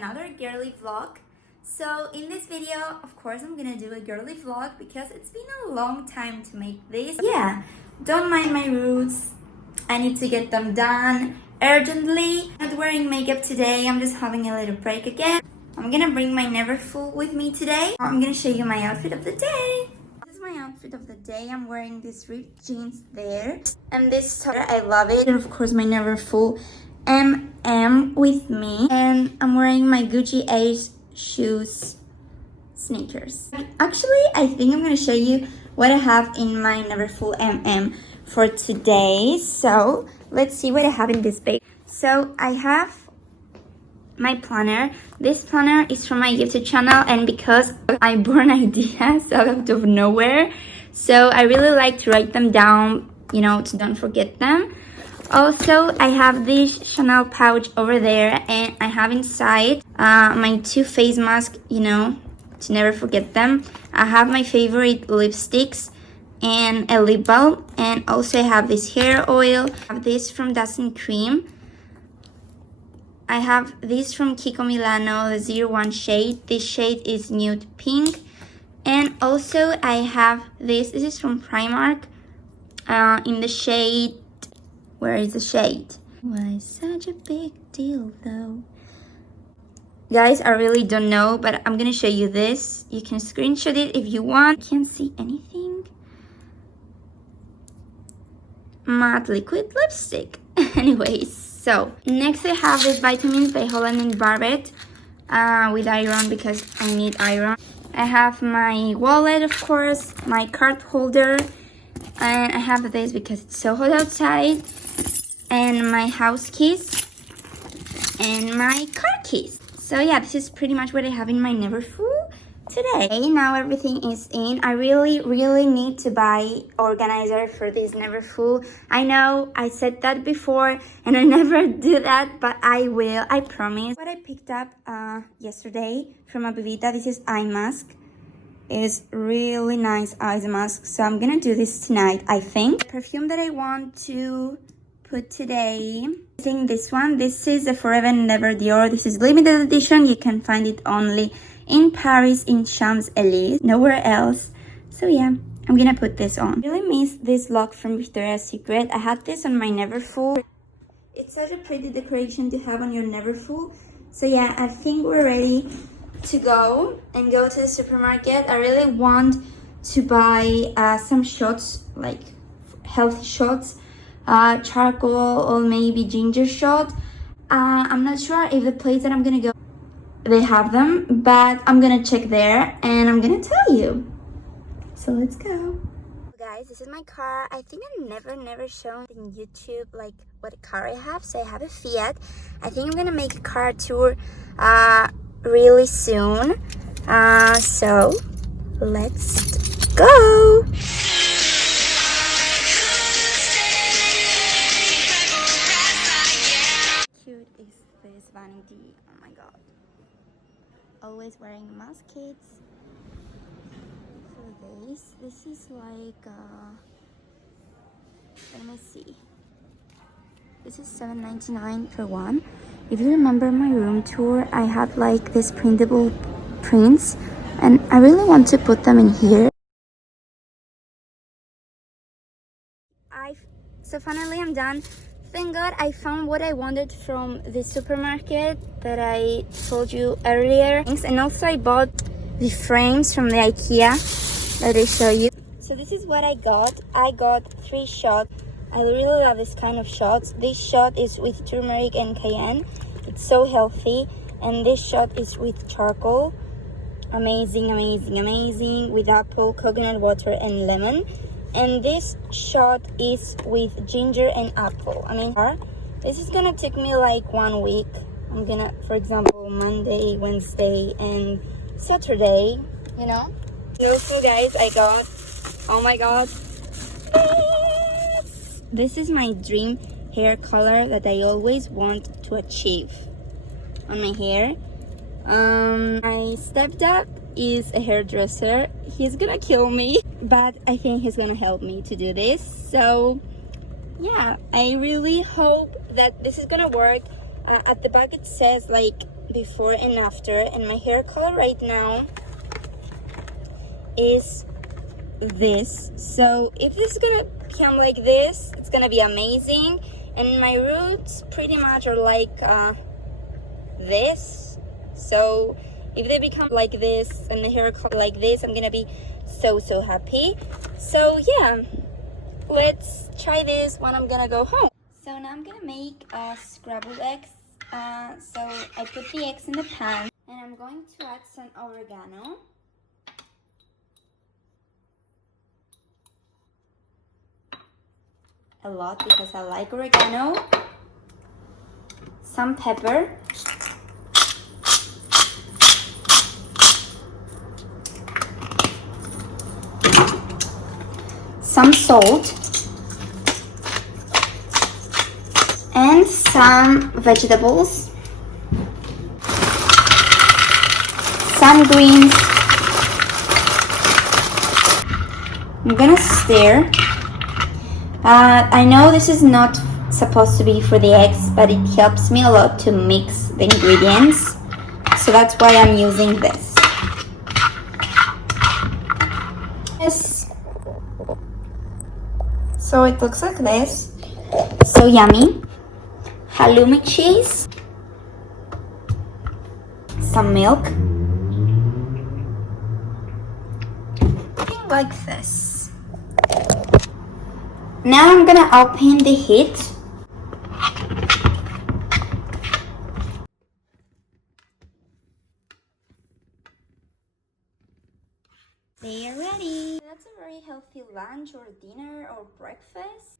another girly vlog. So in this video, of course, I'm gonna do a girly vlog because it's been a long time to make this. Yeah, don't mind my roots. I need to get them done urgently. I'm not wearing makeup today. I'm just having a little break again. I'm gonna bring my neverfull with me today. I'm gonna show you my outfit of the day. This is my outfit of the day. I'm wearing these ripped jeans there. And this sweater, I love it. And of course my neverfull with me. And I'm wearing my Gucci Ace shoes, sneakers. Actually, I think I'm gonna show you what I have in my neverfull for today. So let's see what I have in this bag. So I have my planner. This planner is from my YouTube channel, and because I born ideas out of nowhere, so I really like to write them down, you know, to don't forget them. Also, I have this Chanel pouch over there, and I have inside my 2 face masks, you know, to never forget them. I have my favorite lipsticks and a lip balm, and also I have this hair oil. I have this from Dazzling Cream. I have this from Kiko Milano, the 01 shade. This shade is nude pink. And also I have this is from Primark in the shade, where is the shade? Why such a big deal though? Guys, I really don't know, but I'm gonna show you this. You can screenshot it if you want. Can't see anything. Matte liquid lipstick. Anyways, so next I have this vitamins by Holland & Barrett with iron, because I need iron. I have my wallet, of course, my card holder, and I have this because it's so hot outside, and my house keys and my car keys. So yeah, this is pretty much what I have in my neverfull today. Now everything is in. I really need to buy organizer for this neverfull. I know I said that before and I never do that, but I will, I promise. What I picked up yesterday from Abivita, this is eye mask. Is really nice eye mask, so I'm gonna do this tonight, I think. The perfume that I want to put today, I think this one. This is a Forever and Never Dior. This is limited edition. You can find it only in Paris, in Champs-Élysées, nowhere else. So yeah, I'm gonna put this on. I really miss this lock from Victoria's Secret. I had this on my neverfull. It's such a pretty decoration to have on your neverfull. So yeah, I think we're ready to go to the supermarket. I really want to buy some shots, like health shots, charcoal or maybe ginger shot. I'm not sure if the place that I'm gonna go they have them, but I'm gonna check there and I'm gonna tell you. So let's go. Guys, this is my car. I think I've never shown in YouTube like what car I have. So I have a Fiat. I think I'm gonna make a car tour really soon. So let's go. Cute is this vanity. Oh my god. Always wearing mask, kids. So this is like let me see. This is $7.99 per one. If you remember my room tour, I had like this printable prints, and I really want to put them in here. So finally I'm done. Thank God I found what I wanted from the supermarket that I told you earlier. And also I bought the frames from the IKEA that I show you. So this is what I got. I got 3 shots. I really love this kind of shots. This shot is with turmeric and cayenne. It's so healthy. And this shot is with charcoal. Amazing, amazing, amazing. With apple, coconut water, and lemon. And this shot is with ginger and apple. I mean, this is gonna take me like 1 week. I'm gonna, for example, Monday, Wednesday, and Saturday, you know. And also, guys, I got, oh my god, this is my dream hair color that I always want to achieve on my hair. My stepdad is a hairdresser. He's gonna kill me, but I think he's gonna help me to do this. So yeah, I really hope that this is gonna work. At the back it says like before and after, and my hair color right now is this. So if this is gonna become like this, it's gonna be amazing. And my roots pretty much are like this. So if they become like this and the hair color like this, I'm gonna be so happy. So yeah, let's try this when I'm gonna go home. So now I'm gonna make scrambled eggs. So I put the eggs in the pan, and I'm going to add some oregano. A lot because I like oregano. Some pepper. Some salt. And some vegetables. Some greens. I'm gonna stir. I know this is not supposed to be for the eggs, but it helps me a lot to mix the ingredients. So that's why I'm using this. Yes. So it looks like this. So yummy. Halloumi cheese. Some milk. Like this. Now I'm gonna open the heat. They are ready. That's a very healthy lunch or dinner or breakfast.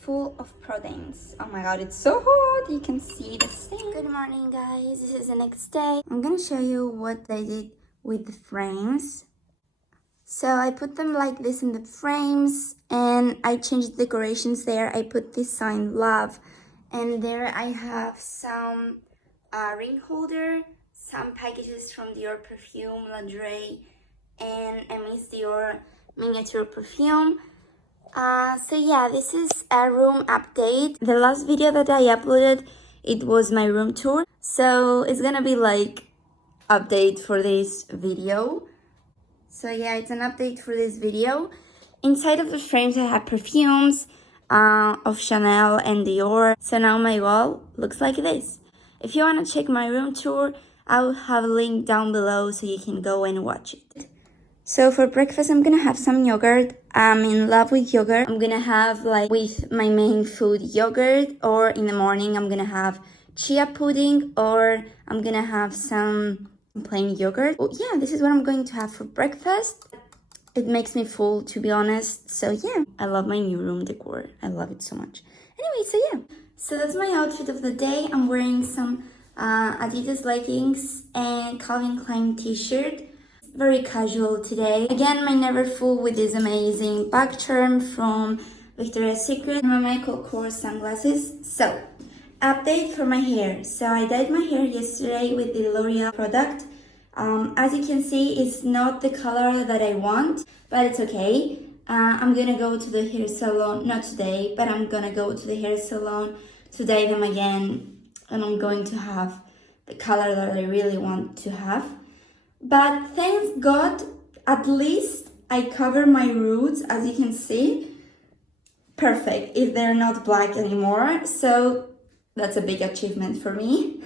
Full of proteins. Oh my god, it's so hot. You can see the stain. Good morning, guys. This is the next day. I'm gonna show you what I did with the frames. So I put them like this in the frames, and I changed the decorations there. I put this sign love, and there I have some ring holder, some packages from Dior perfume, lingerie, and a Miss Dior miniature perfume. So yeah, this is a room update. The last video that I uploaded, it was my room tour. So it's gonna be like update for this video. So yeah, it's an update for this video. Inside of the frames, I have perfumes of Chanel and Dior. So now my wall looks like this. If you want to check my room tour, I'll have a link down below so you can go and watch it. So for breakfast, I'm gonna have some yogurt. I'm in love with yogurt. I'm gonna have like with my main food yogurt, or in the morning, I'm gonna have chia pudding, or I'm gonna have some plain yogurt. Oh, yeah, this is what I'm going to have for breakfast. It makes me full, to be honest. So yeah, I love my new room decor. I love it so much. Anyway, so yeah, so that's my outfit of the day. I'm wearing some Adidas leggings and Calvin Klein t-shirt. Very casual today. Again, my neverfull with this amazing back charm from Victoria's Secret, and my Michael Kors sunglasses. So update for my hair. So I dyed my hair yesterday with the L'Oreal product. As you can see, it's not the color that I want, but it's okay. I'm gonna go to the hair salon, not today, but I'm gonna go to the hair salon to dye them again, and I'm going to have the color that I really want to have. But thank God, at least I cover my roots, as you can see. Perfect, if they're not black anymore. So that's a big achievement for me.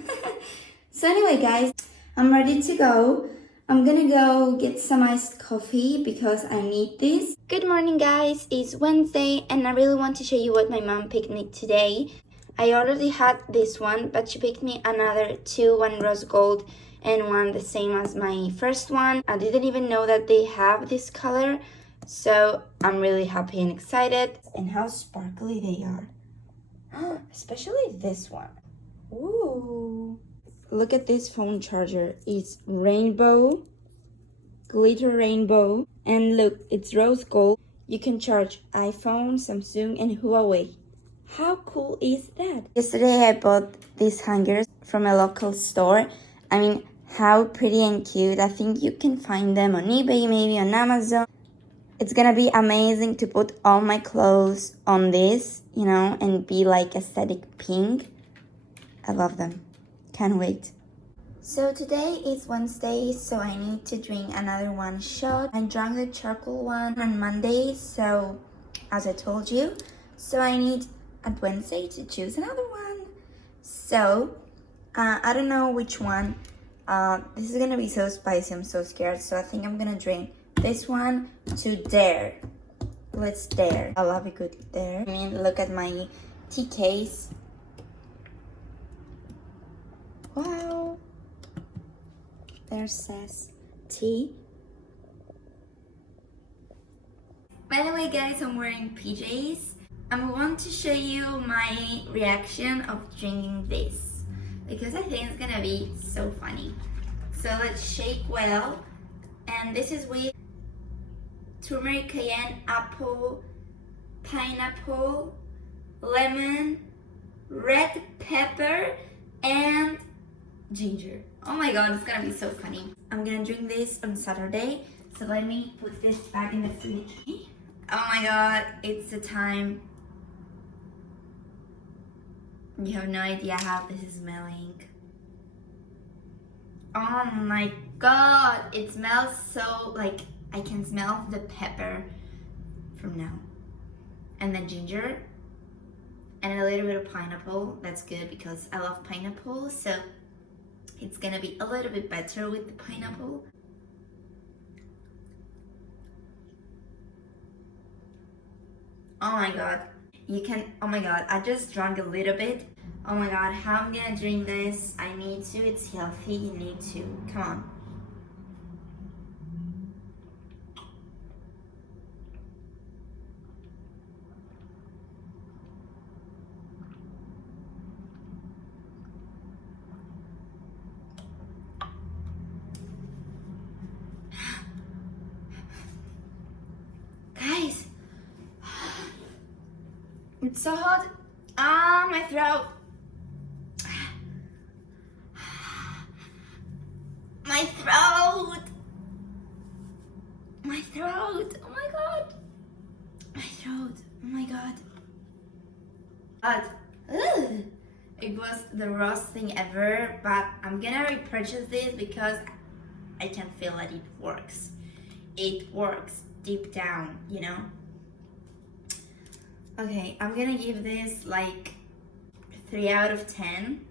So anyway, guys, I'm ready to go. I'm gonna go get some iced coffee because I need this. Good morning, guys. It's Wednesday, and I really want to show you what my mom picked me today. I already had this one, but she picked me another two, one rose gold and one the same as my first one. I didn't even know that they have this color, so I'm really happy and excited. And how sparkly they are. Especially this one. Ooh. Look at this phone charger. It's rainbow, glitter rainbow. And look, it's rose gold. You can charge iPhone, Samsung, and Huawei. How cool is that? Yesterday I bought these hangers from a local store. I mean, how pretty and cute. I think you can find them on eBay, maybe on Amazon. It's gonna be amazing to put all my clothes on this, you know, and be like aesthetic pink. I love them. Can't wait. So today is Wednesday, so I need to drink another one shot. I drank the charcoal one on Monday, so as I told you, so I need at Wednesday to choose another one. So I don't know which one. This is gonna be so spicy, I'm so scared. So I think I'm gonna drink this one to dare. Let's dare. I love a good dare. I mean, look at my tea case. Wow. There says tea. By the way, guys, I'm wearing PJs. I want to show you my reaction of drinking this because I think it's gonna be so funny. So let's shake well. And this is with turmeric, cayenne, apple, pineapple, lemon, red pepper, and ginger. Oh my god, it's gonna be so funny. I'm gonna drink this on Saturday, so let me put this back in the fridge. Oh my god, it's the time. You have no idea how this is smelling. Oh my god, it smells so like I can smell the pepper from now. And then ginger and a little bit of pineapple. That's good because I love pineapple, so it's gonna be a little bit better with the pineapple. Oh my god, you can, oh my god, I just drank a little bit. Oh my god, how I'm gonna drink this? I need to, it's healthy, you need to, come on. Guys, it's so hot. Ah, my throat. My throat. My throat. Oh my god. My throat. Oh my god. But it was the worst thing ever. But I'm gonna repurchase this because I can feel that it works. It works deep down, you know. Okay, I'm gonna give this like 3 out of 10.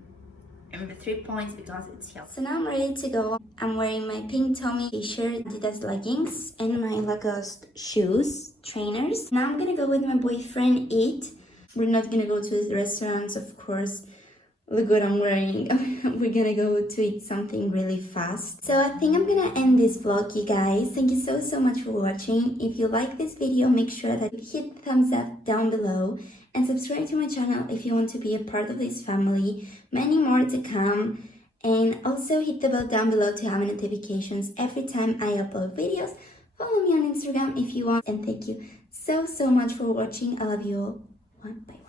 And 3 points because it's healthy. So now I'm ready to go. I'm wearing my pink Tommy t-shirt, Adidas leggings, and my Lacoste shoes, trainers. Now I'm gonna go with my boyfriend eat. We're not gonna go to the restaurants, of course. Look what I'm wearing. We're gonna go to eat something really fast. So I think I'm gonna end this vlog, you guys. Thank you so much for watching. If you like this video, make sure that you hit the thumbs up down below and subscribe to my channel if you want to be a part of this family. Many more to come. And also hit the bell down below to have notifications every time I upload videos. Follow me on Instagram if you want. And thank you so much for watching. I love you all. One by one.